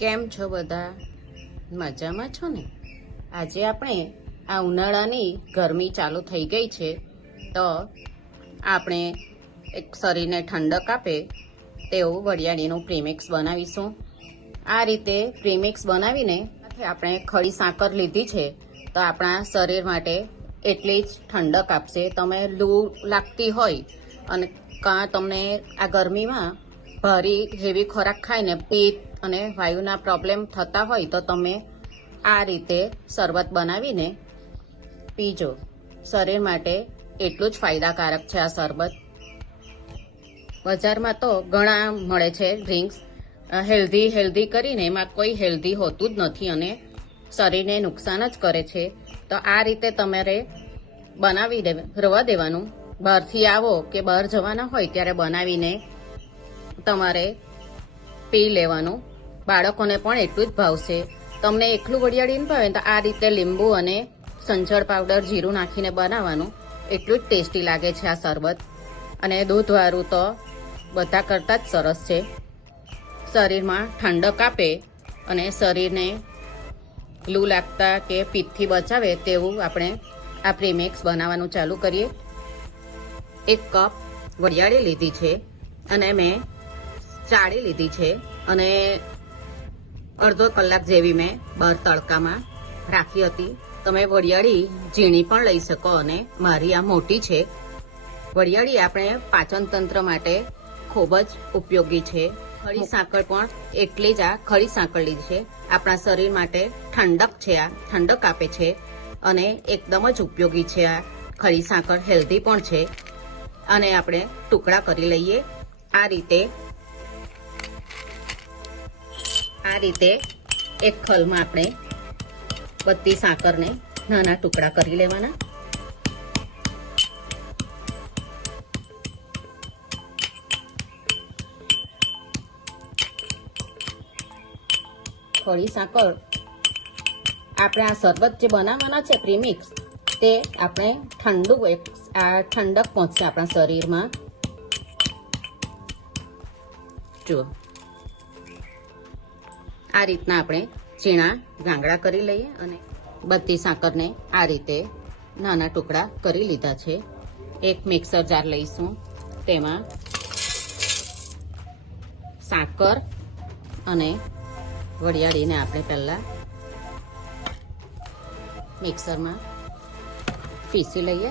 કેમ છો બધા? મજામાં છો ને? આજે આપણે આ ઉનાળાની ગરમી ચાલુ થઈ ગઈ છે, તો આપણે એક શરીરને ઠંડક આપે તેવું વરિયાળીનું પ્રીમિક્સ બનાવીશું. આ રીતે પ્રીમિક્સ બનાવીને આપણે ખડી સાકર લીધી છે, તો આપણા શરીર માટે એટલી જ ઠંડક આપશે. તમે લૂ લાગતી હોય અને કાં તમને આ ગરમીમાં ભારી હેવી ખોરાક ખાઈને પેટ અને વાયુના પ્રોબ્લેમ થતા હોય તો તમે આ રીતે શરબત બનાવીને પીજો. શરીર માટે એટલું જ ફાયદાકારક છે આ શરબત. બજારમાં તો ઘણા મળે છે ડ્રિંક્સ, હેલ્ધી કરીને, એમાં કોઈ હેલ્ધી હોતું જ નથી અને શરીરને નુકસાન જ કરે છે. તો આ રીતે તમારે બનાવી રવા દેવાનું. બહારથી આવો કે બહાર જવાના હોય ત્યારે બનાવીને તમારે પી લેવાનું. બાળકોને પણ એટલું જ ભાવશે. તમને એકલું વરિયાળી ન ભાવે તો આ રીતે લીંબુ અને સંચળ પાવડર, જીરું નાખીને બનાવવાનું. એટલું જ ટેસ્ટી લાગે છે આ શરબત. અને દૂધવાળું તો બધા કરતાં જ સરસ છે. શરીરમાં ઠંડક આપે અને શરીરને લૂ લાગતા કે પિત્તથી બચાવે તેવું આપણે આ પ્રીમિક્સ બનાવવાનું ચાલુ કરીએ. 1 કપ વરિયાળી લીધી છે અને મેં ચાળી લીધી છે અને અડધો કલાક જેવી મેં બહાર તડકામાં રાખી હતી. તમે વરિયાળી ઝીણી પણ લઈ શકો અને મારી આ મોટી છે. વરિયાળી આપણે પાચન તંત્ર માટે ખૂબ જ ઉપયોગી છે. ખડી સાંકળ પણ એટલી જ આ ખડી સાંકળ લીધી છે. આપણા શરીર માટે ઠંડક છે, આ ઠંડક આપે છે અને એકદમ જ ઉપયોગી છે. આ ખડી સાંકળ હેલ્ધી પણ છે. અને આપણે ટુકડા કરી લઈએ. આ રીતે એક ખલમાં આપણે બધી સાકરને નાના ટુકડા કરી લેવાના. ખડી સાકર આપણે આ શરબત જે બનાવવાના છે પ્રીમિક્સ, તે આપણે ઠંડક પહોંચશે આપણા શરીરમાં. જુઓ, આ રીતના આપણે ઝીણા ગાંગડા કરી લઈએ અને બધી સાકરને આ રીતે નાના ટુકડા કરી લીધા છે. એક મિક્સર જાર લઈશું. તેમાં સાકર અને વરિયાળીને આપણે પહેલા મિક્સરમાં પીસી લઈએ.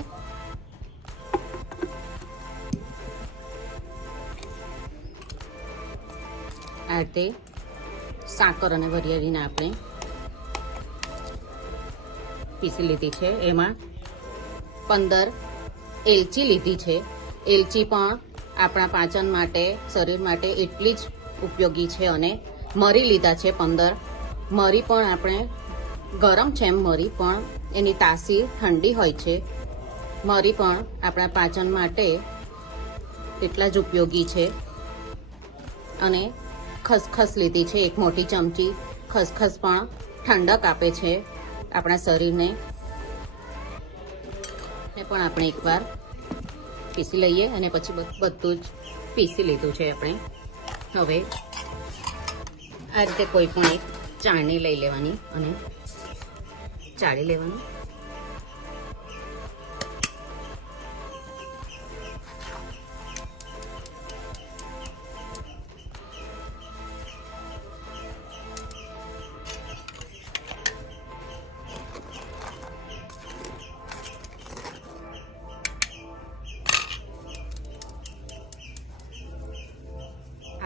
આ રીતે સાકર અને વરિયાળીને આપણે પીસી લીધી છે. એમાં 15 એલચી લીધી છે. એલચી પણ આપણા પાચન માટે, શરીર માટે એટલી જ ઉપયોગી છે. અને મરી લીધા છે 15. મરી પણ આપણે ગરમ છે, એમ મરી પણ એની તાસીર ઠંડી હોય છે. મરી પણ આપણા પાચન માટે એટલા જ ઉપયોગી છે. અને ખસખસ લીધી છે 1 મોટી ચમચી. ખસખસ પણ ઠંડક આપે છે આપણા શરીરને. ને પણ આપણે એકવાર પીસી લઈએ અને પછી બધું જ પીસી લીધું છે આપણે. હવે આ રીતે કોઈ પણ એક ચાળણી લઈ લેવાની અને ચાળી લેવાનું.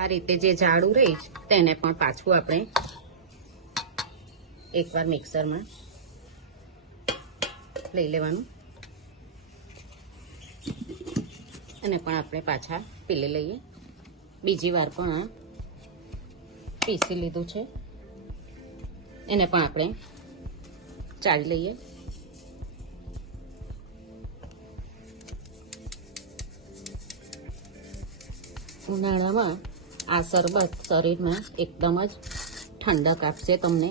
આ રીતે જે જાડું રહે તેને પણ પાછું આપણે એકવાર મિક્સરમાં લઈ લેવાનું અને પણ આપણે પાછા પીલી લઈએ. બીજી વાર પણ આ પીસી લીધું છે, એને પણ આપણે ચાળી લઈએ. ઉનાળામાં આ શરબત શરીરમાં એકદમ જ ઠંડક આપશે તમને.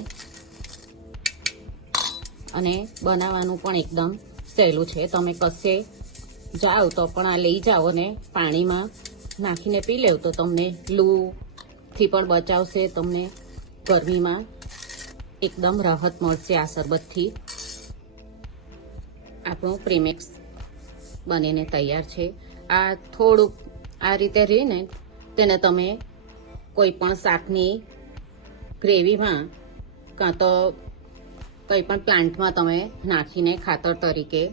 અને બનાવવાનું પણ એકદમ સહેલું છે. તમે કશે જાઓ તો પણ આ લઈ જાઓ ને પાણીમાં નાખીને પી લેવ તો તમને લૂથી પણ બચાવશે, તમને ગરમીમાં એકદમ રાહત મળશે આ શરબતથી. આપણું પ્રીમિક્સ બનીને તૈયાર છે. આ થોડુંક આ રીતે રહીને તેને તમે કોઈ પણ શાકની ગ્રેવીમાં કાં તો કંઈ પણ પ્લાન્ટમાં તમે નાખીને ખાતર તરીકે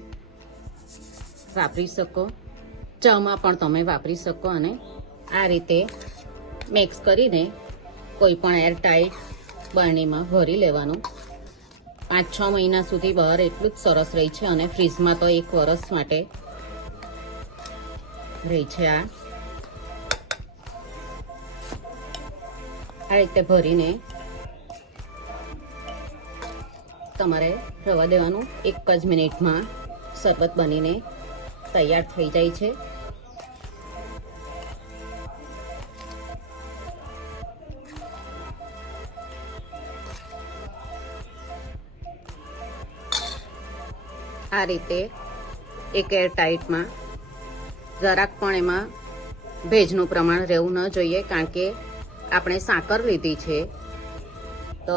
વાપરી શકો, ચામાં પણ તમે વાપરી શકો. અને આ રીતે મિક્સ કરીને કોઈ પણ એરટાઈટ બરણીમાં ભરી લેવાનું. 5-6 મહિના સુધી બહાર એટલું જ સરસ રહે છે અને ફ્રીજમાં તો 1 વર્ષ માટે રહે છે. આ રીતે ભરીને તમારે રવા દેવાનું. 1 જ મિનિટમાં શરબત બનીને તૈયાર થઈ જાય છે. આ રીતે એક એરટાઈટમાં જરાક પણ એમાં ભેજનું પ્રમાણ રહેવું ન જોઈએ, કારણ કે આપણે સાકર લીધી છે તો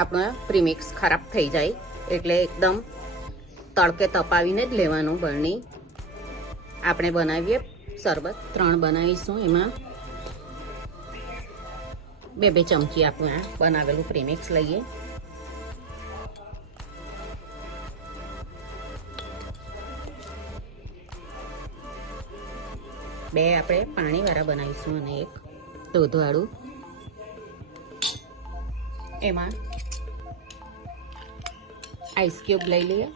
આપણો પ્રીમિક્સ ખરાબ થઈ જાય. એટલે એકદમ તડકે તપાવીને જ લેવાનું બરણી. આપણે બનાવીએ શરબત 3 બનાવીશું. એમાં 2 ચમચી આપણે આ બનાવેલું પ્રીમિક્સ લઈએ. બે આપણે પાણીવાળા બનાવીશું અને 1 દૂધવાળું. એમાં આઈસ ક્યુબ લઈ લઈએ.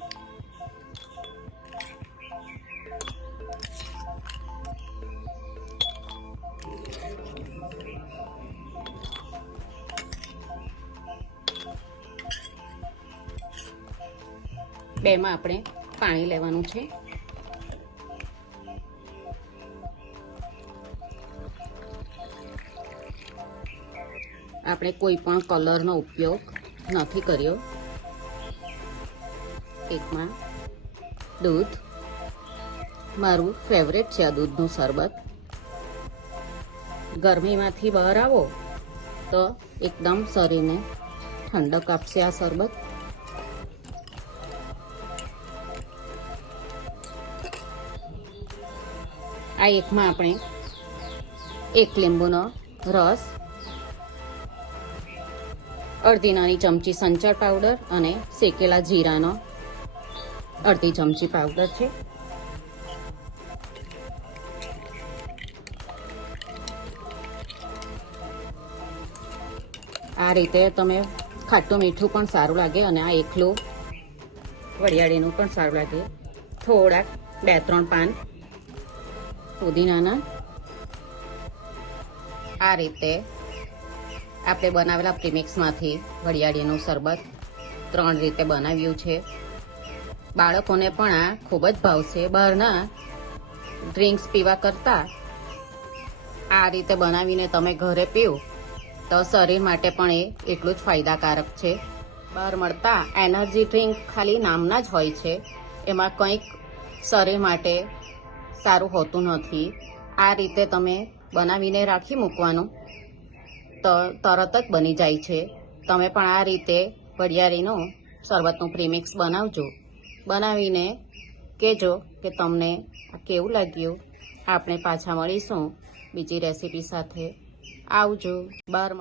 બેમાં આપણે પાણી લેવાનું છે. આપણે કોઈ પણ કલરનો ઉપયોગ નથી કર્યો. એકમાં દૂધ. મારું ફેવરેટ છે આ દૂધનું શરબત. ગરમીમાંથી બહાર આવો તો એકદમ શરીરને ઠંડક આપશે આ શરબત. આ એકમાં આપણે 1 લીંબુનો રસ, અડધી નાની ચમચી સંચળ પાવડર અને શેકેલા જીરાનો અડધી ચમચી પાવડર છે. આ રીતે તમે ખાટું મીઠું પણ સારું લાગે અને આ એકલું વરિયાળીનું પણ સારું લાગે. થોડાક 2-3 પાન પુદીનાના. આ રીતે આપણે બનાવેલા પ્રીમિક્સમાંથી વરિયાળીનું શરબત 3 રીતે બનાવ્યું છે. બાળકોને પણ આ ખૂબ જ ભાવશે. બહારના ડ્રિંક્સ પીવા કરતાં આ રીતે બનાવીને તમે ઘરે પીઓ તો શરીર માટે પણ એ એટલું જ ફાયદાકારક છે. બહાર મળતા એનર્જી ડ્રિંક ખાલી નામના જ હોય છે, એમાં કંઈક શરીર માટે સારું હોતું નથી. આ રીતે તમે બનાવીને રાખી મૂકવાનું તો તરત જ બની જાય છે. તમે પણ આ રીતે વરિયાળીનું શરબતનું પ્રીમિક્સ બનાવજો. બનાવીને કહેજો કે તમને કેવું લાગ્યું. આપણે પાછા મળીશું બીજી રેસીપી સાથે. આવજો. બહાર